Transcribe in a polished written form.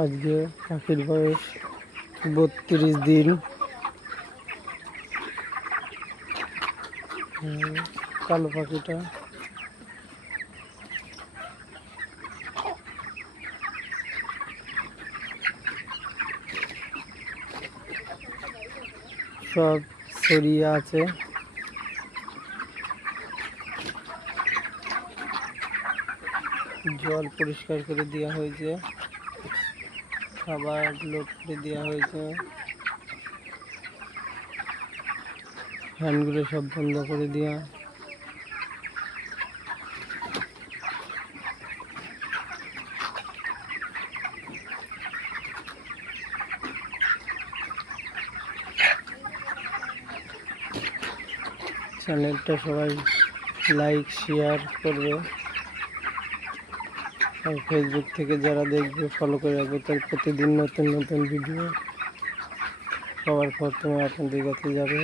আজকে পাখির বয়স 32 দিন। কালো পাখিটা সব ছড়িয়ে আছে। জল পরিষ্কার করে দেওয়া হয়েছে, খাবার লোড করে দেওয়া হয়েছে, ফ্যানগুলো সব বন্ধ করে দেওয়া। চ্যানেলটা সবাই লাইক শেয়ার করবে, আর ফেসবুক থেকে যারা দেখবে ফলো করে রাখবে, তার প্রতিদিন নতুন নতুন ভিডিও সবার প্রথমে আপনাদের কাছে যাবে।